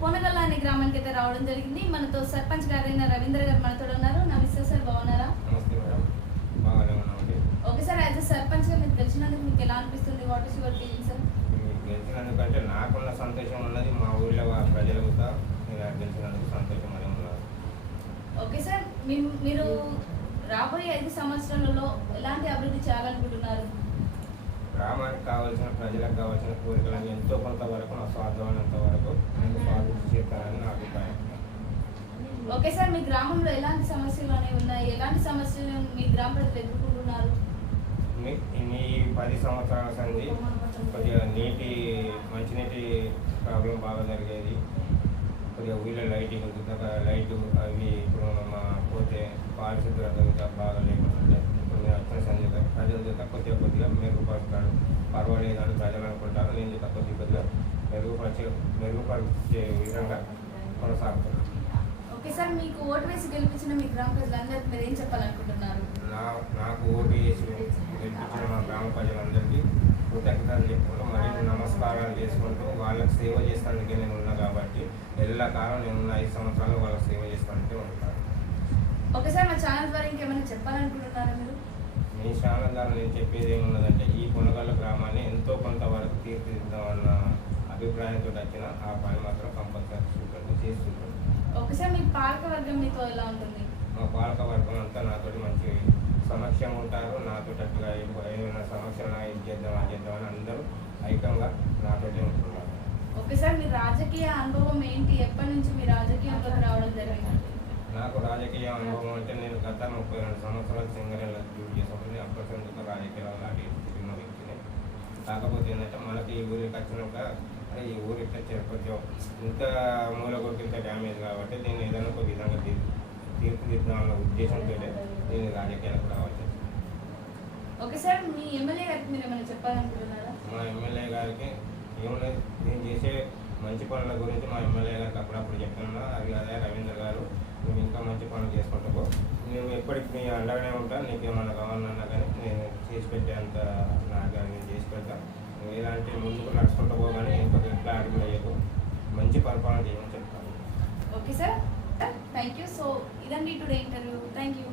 కోనగల్ల అనే గ్రామానికి అయితే రావడం జరిగింది. మనతో సర్పంచ్ గారైన రవీంద్ర గారు మనతో ఉన్నారు. నమస్తే సార్, బాగున్నారా? నమస్తే మేడం, బాగానే ఉన్నామండి. Okay sir, as a sarpanch గా మీకు తెలిసినందుకు మీకు ఎలా అనిపిస్తుంది? What is your feeling sir? మీకు గెలిచినందుకంటే నాకున్న సంతోషం ఉన్నది మా ఊళ్ళో ప్రజలకు గెలిచినందుకు సంతోషం అనే ఉన్నారు. ఓకే సార్, మీరు రాబోయే 5 సంవత్సరాలలో ఎలాంటి అభివృద్ధి చేయాలనుకుంటున్నారు? గ్రామానికి కావాల్సిన ప్రజలకు కావాల్సిన కోరికలను ఎంతో కొంతవరకు నా స్వార్థమైనంత వరకు నేను సాధించి చేస్తానని నా అభిప్రాయం. ఓకే సార్, మీ గ్రామంలో ఎలాంటి సమస్యలు అనేవి ఉన్నాయి? ఎలాంటి సమస్యలు మీ గ్రామ ప్రజలు ఎదుర్కొంటున్నారు? ఈ 10 సంవత్సరాల సంది కొద్దిగా మంచినీటి ప్రాబ్లం బాగా జరిగేది. కొద్దిగా ఊళ్ళో లైటు అవి ఇప్పుడు పోతే పారిశుద్ధ్యత బాగా లేకుండా ఇప్పుడు నేను వచ్చిన సంగీత ప్రజల చేత కొద్దిగా మెరుగుపరుస్తాడు. పర్వాలేదని ప్రజలు అనుకుంటారు. నేను చేత కొద్దిగా మెరుగుపరిచే విధంగా కొనసాగుతున్నాను. ఓకే సార్, మీకు ఓటు వేసి గెలిపించిన మీ గ్రామ ప్రజలందరికీ మీరు ఏం చెప్పాలనుకుంటున్నారు? నాకు ఓటు వేసి గెలిపించిన మా గ్రామ ప్రజలందరికీ కృతజ్ఞతలు చెప్పుకుంటూ మరియు నమస్కారాలు చేసుకుంటూ వాళ్ళకి సేవ చేస్తానికే నేను ఉన్నా కాబట్టి ఎల్లకాలం నేను ఉన్న 5 సంవత్సరాలు వాళ్ళకి సేవ చేస్తానికే ఉంటాను. ఓకే సార్, మా ఛానల్ ద్వారా ఇంకేమైనా చెప్పాలనుకుంటున్నారా మీరు? మీ ఛానల్ ద్వారా నేను చెప్పేది ఏమున్నదంటే ఈ కొనగల్ల గ్రామాన్ని ఎంతో కొంతవరకు తీర్చిదిద్దామన్న అభిప్రాయంతో వచ్చిన ఆ పని మాత్రం కంపల్సరీ చేస్తుంటాను. ఓకే సార్, మీ పాలక వర్గం మీతో ఎలా ఉంటుంది? మా పాలక వర్గం అంతా నాతోటి మంచి సమక్షంగా ఉంటారు. నాతో అట్టుగా ఏదైనా సమస్యలు ఇది చేద్దామని అందరూ ఐక్యంగా నాతోటే ఉంటున్నారు. ఓకే సార్, మీ రాజకీయ అనుభవం ఏంటి? ఎప్పటి నుంచి మీ రాజకీయంలోకి రావడం జరిగింది? నాకు రాజకీయ అనుభవం అంటే నేను గత 32 సంవత్సరాలు సింగరేణిలో డ్యూటీ చేసినప్పుడు అప్పటి నుంచి రాజకీయాలు లాంటి తిరిగిన వ్యక్తిని. కాకపోతే ఏంటంటే మనకి ఈ ఊరికి వచ్చినాక ఈ ఊరు ఇట్లా కొంచెం ఇంత మూల కొట్టి ఇంత డ్యామేజ్ కాబట్టి నేను ఏదైనా ఒక విధంగా తీర్చిదిద్దామన్న ఉద్దేశంతో నేను రాజకీయాలకు రావచ్చు. ఓకే సార్, మీ ఎమ్మెల్యే గారికి మీరు ఏమైనా చెప్పాలనుకుంటున్నారా? మా ఎమ్మెల్యే గారికి ఏమున్నది, నేను చేసే మంచి పనుల గురించి మా ఎమ్మెల్యే గారికి అప్పుడప్పుడు చెప్తున్నా. అది అదే రవీంద్ర గారు, నువ్వు ఇంకా మంచి పనులు చేసుకుంటావు, నేను ఎప్పటికి మీ అండగానే ఉంటాను. నీకు ఏమన్నా కావాలన్నా కానీ నేను చేసి పెట్టేంత నాకు నేను చేసి పెడతాను. నువ్వు ఎలాంటి ముందుకు నడుచుకుంటూ పోగానే ఇంకొక ఎట్లా అడుగులు వేయకు, మంచి పరిపాలన చేయమని చెప్తాను. Okay sir, thank you. So ఇదండి టుడే ఇంటర్వ్యూ. Thank you.